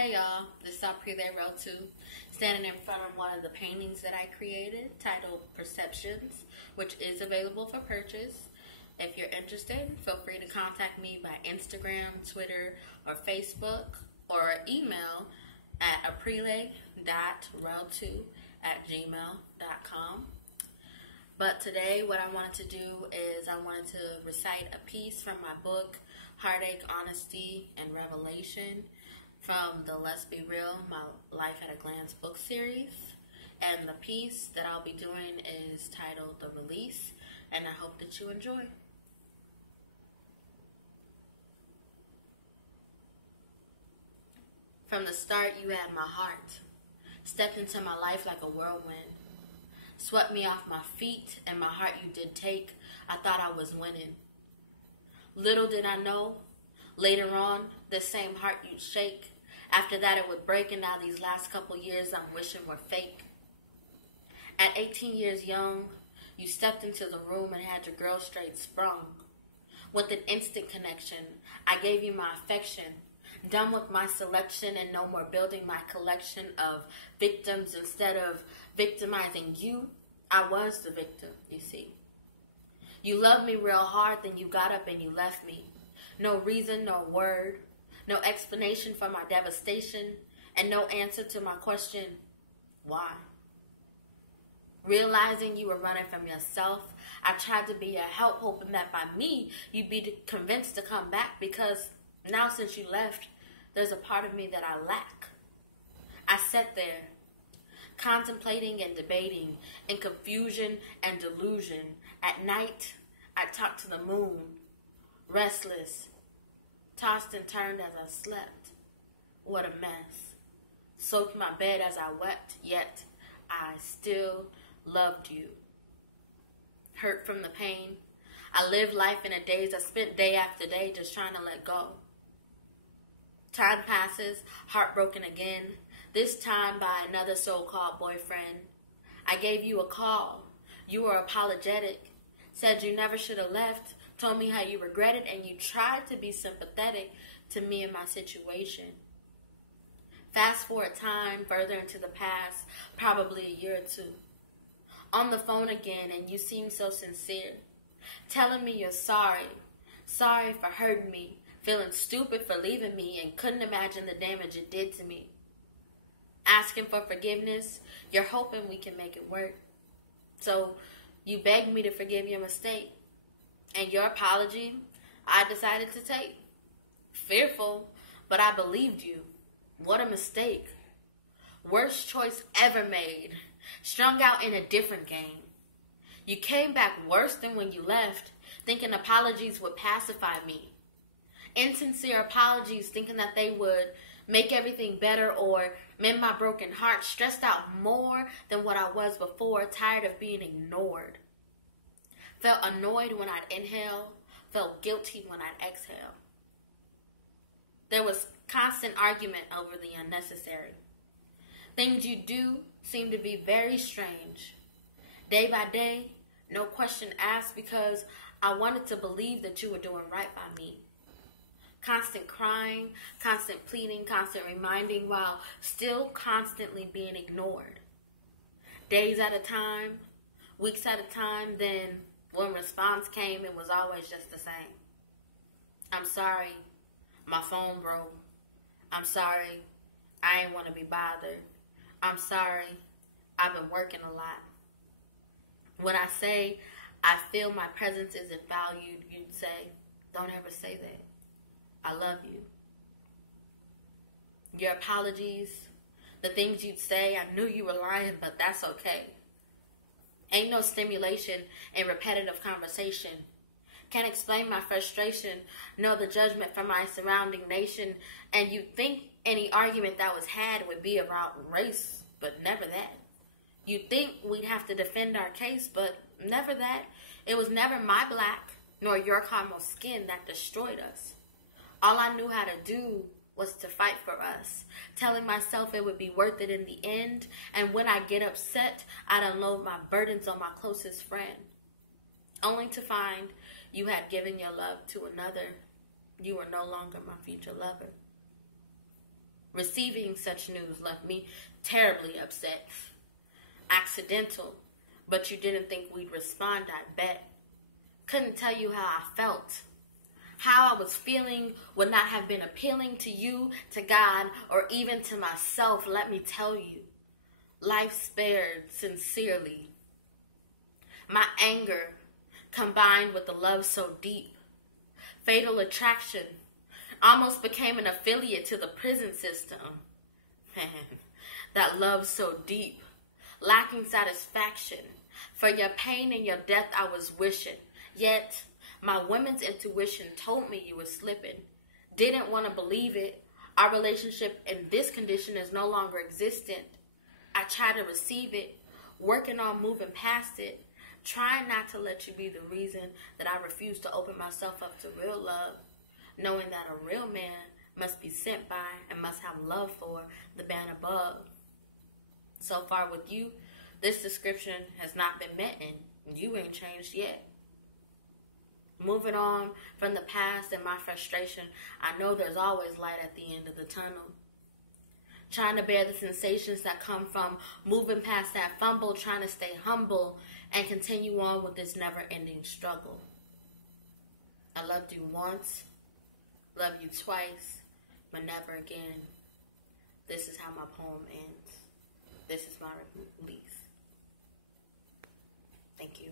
Hey y'all, this is Aprile Reltuh, standing in front of one of the paintings that I created titled Perceptions, which is available for purchase. If you're interested, feel free to contact me by Instagram, Twitter, or Facebook, or email at aprile.reltuh@gmail.com. But today what I wanted to do is I wanted to recite a piece from my book, Heartache, Honesty, and Revelation, from the Let's Be Real, My Life at a Glance book series. And the piece that I'll be doing is titled The Release, and I hope that you enjoy. From the start, you had my heart, stepped into my life like a whirlwind, swept me off my feet, and my heart you did take. I thought I was winning. Little did I know, later on, the same heart you'd shake. After that, it would break, and now these last couple years I'm wishing were fake. At 18 years young, you stepped into the room and had your girl straight sprung. With an instant connection, I gave you my affection. Done with my selection and no more building my collection of victims. Instead of victimizing you, I was the victim, you see. You loved me real hard, then you got up and you left me. No reason, no word, no explanation for my devastation, and no answer to my question, why? Realizing you were running from yourself, I tried to be your help, hoping that by me, you'd be convinced to come back, because now since you left, there's a part of me that I lack. I sat there, contemplating and debating, in confusion and delusion. At night, I talked to the moon, restless, tossed and turned as I slept. What a mess. Soaked my bed as I wept, yet I still loved you. Hurt from the pain, I lived life in a daze. I spent day after day just trying to let go. Time passes, heartbroken again, this time by another so-called boyfriend. I gave you a call. You were apologetic, said you never should have left, told me how you regret it, and you tried to be sympathetic to me and my situation. Fast forward time further into the past, probably a year or two. On the phone again, and you seem so sincere, telling me you're sorry for hurting me, feeling stupid for leaving me, and couldn't imagine the damage it did to me. Asking for forgiveness, you're hoping we can make it work. So you begged me to forgive your mistake. And your apology, I decided to take. Fearful, but I believed you. What a mistake. Worst choice ever made. Strung out in a different game. You came back worse than when you left, thinking apologies would pacify me. Insincere apologies, thinking that they would make everything better or mend my broken heart. Stressed out more than what I was before, tired of being ignored. Felt annoyed when I'd inhale, felt guilty when I'd exhale. There was constant argument over the unnecessary. Things you do seem to be very strange. Day by day, no question asked, because I wanted to believe that you were doing right by me. Constant crying, constant pleading, constant reminding, while still constantly being ignored. Days at a time, weeks at a time, then when response came, it was always just the same. I'm sorry, my phone broke. I'm sorry, I ain't want to be bothered. I'm sorry, I've been working a lot. When I say I feel my presence isn't valued, you'd say, don't ever say that. I love you. Your apologies, the things you'd say, I knew you were lying, but that's okay. Ain't no stimulation in repetitive conversation. Can't explain my frustration, nor the judgment from my surrounding nation. And you'd think any argument that was had would be about race, but never that. You'd think we'd have to defend our case, but never that. It was never my black nor your caramel skin that destroyed us. All I knew how to do was to fight for us, telling myself it would be worth it in the end, and when I get upset, I'd unload my burdens on my closest friend, only to find you had given your love to another. You were no longer my future lover. Receiving such news left me terribly upset. Accidental, but you didn't think we'd respond, I bet. Couldn't tell you how I felt. How I was feeling would not have been appealing to you, to God, or even to myself, let me tell you. Life spared sincerely. My anger, combined with the love so deep, fatal attraction, almost became an affiliate to the prison system. Man, that love so deep, lacking satisfaction. For your pain and your death I was wishing. Yet, my woman's intuition told me you were slipping. Didn't want to believe it. Our relationship in this condition is no longer existent. I tried to receive it, working on moving past it, trying not to let you be the reason that I refuse to open myself up to real love, knowing that a real man must be sent by and must have love for the man above. So far with you, this description has not been met and you ain't changed yet. Moving on from the past and my frustration, I know there's always light at the end of the tunnel. Trying to bear the sensations that come from moving past that fumble, trying to stay humble and continue on with this never-ending struggle. I loved you once, love you twice, but never again. This is how my poem ends. This is my release. Thank you.